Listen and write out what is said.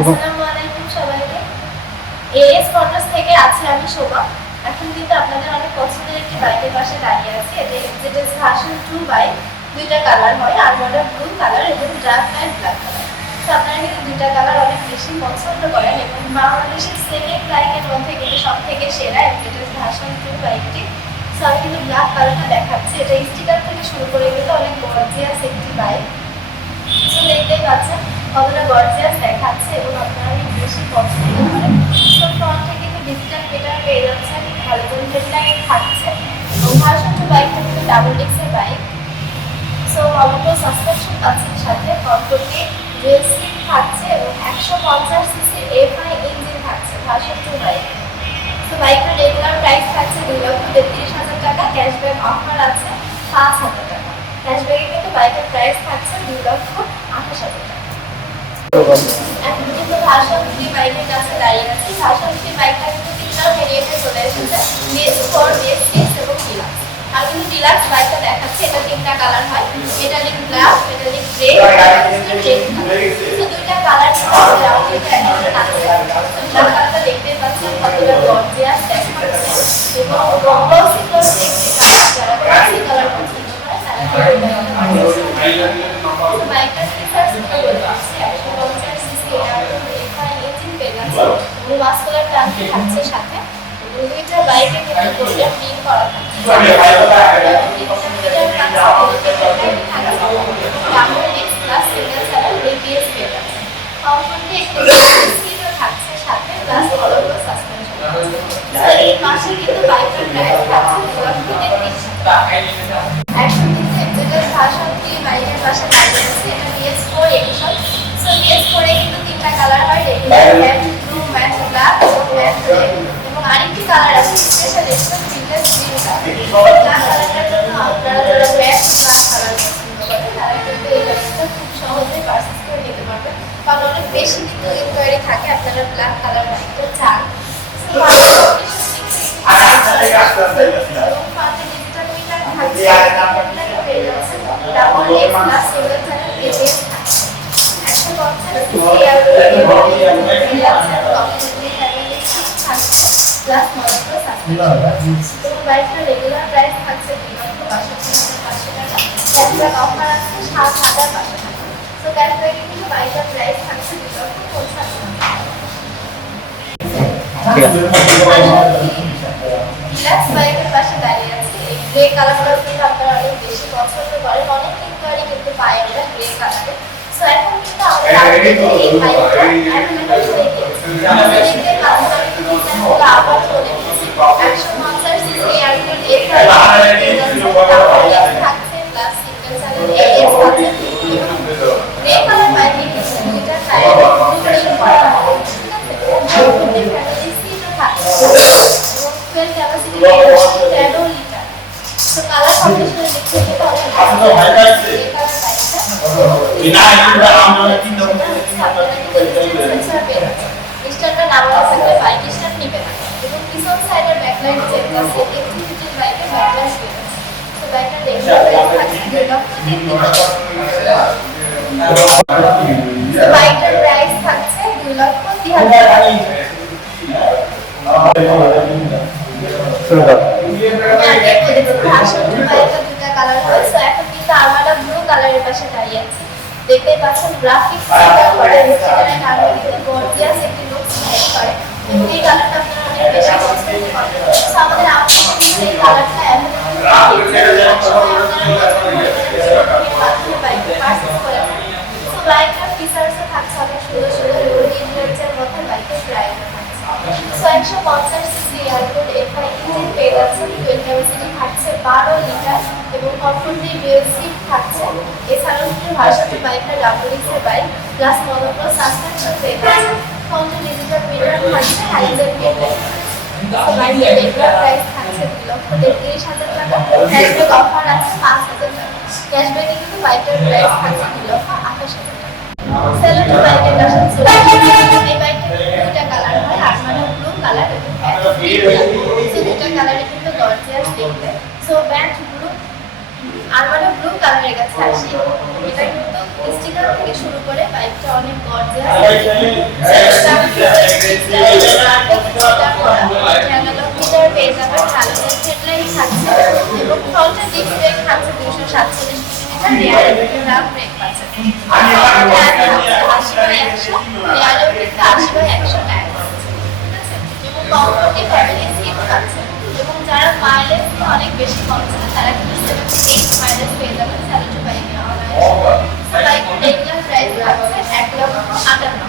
আসসালামু আলাইকুম সবাইকে। A.S Motors থেকে আছি আমি শোভা। এখন কিন্তু আপনাদের অনেক পছন্দের একটি বাইকের পাশে দাঁড়িয়ে আছি। এটা এক্সিটেস ভার্সন 2 বাইক। দুইটা কালার হয়, আরমাডা ব্লু কালার এবং ডার্ক লাইট ব্ল্যাক কালার। তো আপনারা কিন্তু দুইটা কালার অনেক বেশি পছন্দ করেন এবং বাংলাদেশের সেকেন্ড বাইকের মধ্যে কিন্তু সবথেকে সেরা এক্সিটেস ভার্সন 2 বাইকটি। তো আমি কিন্তু ব্ল্যাক কালারটা দেখাচ্ছি। এটা স্টিকার থেকে শুরু করে কিন্তু অনেক গর্জিয়াস একটি বাইক। তো দেখতেই পাচ্ছেন কতটা গর্জিয়াস দেখাচ্ছে এবং আপনারা অনেক বেশি পছন্দ করেন। তো ফ্রন্টে কিন্তু ডিজিটাল মিটার পেয়ে যাচ্ছেন, হ্যালোজেন হেডলাইট থাকছে এবং ভার্সন 2 বাইকটা কিন্তু ডাবল ডিস্কের বাইক। সো অটো সাসপেনশন পাচ্ছেন, সাথে কমফোর্টলি ডুয়াল সিট থাকছে এবং 150 সিসি এফআই ইঞ্জিন থাকছে ভার্সন 2 বাইক। তো বাইকের রেগুলার প্রাইস থাকছে 2,33,000 টাকা, ক্যাশব্যাক অফার আছে 5,000 টাকা। ক্যাশব্যাকে কিন্তু বাইকের প্রাইস থাকছে 2,28,000 টাকা। এখন কিন্তু ভার্সন 3 বাইকের কাছে দাঁড়িয়ে আছি। ভার্সন 3 বাইকটা কিন্তু তিনটা ভেরিয়েন্টে চলে এসেছে, BS4, BS6 এবং ডিলাক্স। আর কিন্তু ডিলাক্স বাইকটা দেখাচ্ছে, এটা তিনটা কালার হয়, metallic black, metallic grey, red colour. তো দুইটা কালার আছে, কালারটা দেখতে পাচ্ছেন কতটা গর্জিয়াস দেখাচ্ছে এবং গ্লসি গ্লসি একটি কালার, যারা গ্লসি কালার পছন্দ করে তারা বাইকটার ফিচার্স গুলো বলে দিচ্ছি। 150 সিসি এফআই ইঞ্জিন পেয়ে যাচ্ছে এবং মাস্কুলার ট্যাঙ্কি থাকছে সাথে। দুইটা বাইকে কিন্তু গোল্ডেন রিং করা থাকছে। Double disc plus single channel ABS পেয়ে যাচ্ছে। কমফোর্টলি একটু সিটও থাকছে সাথে, প্লাস হলোগ্রাম সাসপেনশন। এই মাসে কিন্তু বাইকের প্রাইস থাকছে 2,33,000 টাকা। এখন কিন্তু এক্সিটেস ভার্সন 3 বাইকের পাশে দাঁড়িয়ে আছে। এটা BS4 এডিশন। সো BS4 এ কিন্তু তিনটা কালার হয়, regular, matte blue, matte black এবং ম্যাট রেড। এবং আরেকটি কালার আছে special edition, village green colour. Black কালারটার জন্য আপনারা যারা ম্যাট ব্ল্যাক কালার পছন্দ করেন তারা কিন্তু এই কালারটা খুব সহজেই পারচেজ করে নিতে পারবেন, কারণ অনেক বেশি কিন্তু ইনকোয়ারি থাকে আপনারা ব্ল্যাক কালার বাইকটা চান। বাইকটা রেগুলার প্রাইস থাকছে 2,62,500 টাকা, ক্যাশব্যাক অফার আছে 7,500 টাকা। সো ক্যাশব্যাকে কিন্তু বাইকটার প্রাইস থাকছে 2,50,000 টাকা। ডিলাক্স বাইকের পাশে দাঁড়িয়ে আছে। এই গ্রে কালারটা কিন্তু আপনারা অনেক বেশি পছন্দ করেন, অনেক ইনকোয়ারি কিন্তু পাই আমরা গ্রে কালারে। সো এখন কিন্তু আমরা এই বাইকটা অ্যাভেলেবল হয়ে গিয়েছে। দেখতে পাচ্ছেন ফিচারগুলো আবার চলে এসেছে। 150 সিসি এয়ারকুল এফআই থাকছে, প্লাস সিঙ্গেল চ্যানেল ABS থাকছে। গ্রে কালার বাইকে কিন্তু দুইটা টায়ার রিং করা হয়, ঠিক আছে? ফ্যামিলি সিটও থাকছে এবং ফুয়েল ক্যাপাসিটি 13 লিটার। তো কালার কম্বিনেশন দেখতে কিন্তু অনেক ভালো লাগছে। এই কালার বাইকটা স্টার্টটা নামানো থাকলে বাইক স্টার্ট নিবে না এবং পিছন সাইডের ব্যাকলাইট চেক আছে, এক্সিকিউটিভ বাইকের ব্যাকলাইট পেয়ে যাচ্ছে। তো বাইকটা দেখতে বাইকটার প্রাইস থাকছে 2,30,000 টাকা। দুইটা কালার হয়। সো এখন কিন্তু আরমাডা ব্লু কালারের পাশে দাঁড়িয়ে আছে। দেখতেই পাচ্ছেন গ্রাফিক্স করে গর্জিয়াস একটি লুক ক্রিয়েট করে এবং এই কালারটা আপনারা অনেক বেশি পছন্দ করেন। সো আমাদের আউটলেটে কিন্তু এই কালারটা বাইকের ফিচার্সও থাকছে অনেক সুন্দর সুন্দর ইঞ্জিনের মধ্যে বাইকের প্রাইস থাকছে। So 150 CC air cool FI engine পেয়ে যাচ্ছে, ফুয়েল ক্যাপাসিটি থাকছে 12 লিটার এবং কমফোর্টলি ডুয়াল সিট থাকছে। এছাড়াও কিন্তু ভার্সন 2 বাইকটা ডাবল ডিস্কের বাইক, প্লাস মনোক্রস সাসপেনশন পেয়ে যাচ্ছে। ফ্রন্টে ডিজিটাল মিটার থাকছে, হ্যালোজেন হেডলাইট থাকছে। সো বাইকের রেগুলার প্রাইস থাকছে 2,33,000 টাকা, ক্যাশব্যাক অফার আছে 5,000 টাকা। ক্যাশব্যাকে কিন্তু বাইকের প্রাইস থাকছে 2,28,000 টাকা। সেলোটো বাইকের কাছে চলে এসেছে। এই বাইকটা দুইটা কালার হয়, আরমাডা ব্লু কালার এবং ম্যাট গ্রিন কালার। সো দুইটা কালারে কিন্তু গর্জিয়াস দেখতে। So matte blue, Armada blue কালারের কাছে আসি। এটা কিন্তু স্টিকার থেকে শুরু করে বাইকটা অনেক গর্জিয়াস। পেয়ে যাবেন হ্যালোজেন হেডলাইট থাকছে এবং ফ্রন্টের ডিস্ক ব্রেক থাকছে 247 মিলিমিটার, রেয়ারে ড্রাম ব্রেক পাচ্ছে। 80/100, রেয়ারেও কিন্তু 80/100 টায়ার পাচ্ছে, ঠিক আছে? এবং কমফোর্টলি ফ্যামিলি সিট পাচ্ছে এবং যারা মাইলেজ অনেক বেশি কম চান তারা কিন্তু 78 মাইলেজ পেয়ে যাবেন 72 বাইকে অনায়াসে। বাইকের রেগুলার প্রাইস থাকছে 1,58,000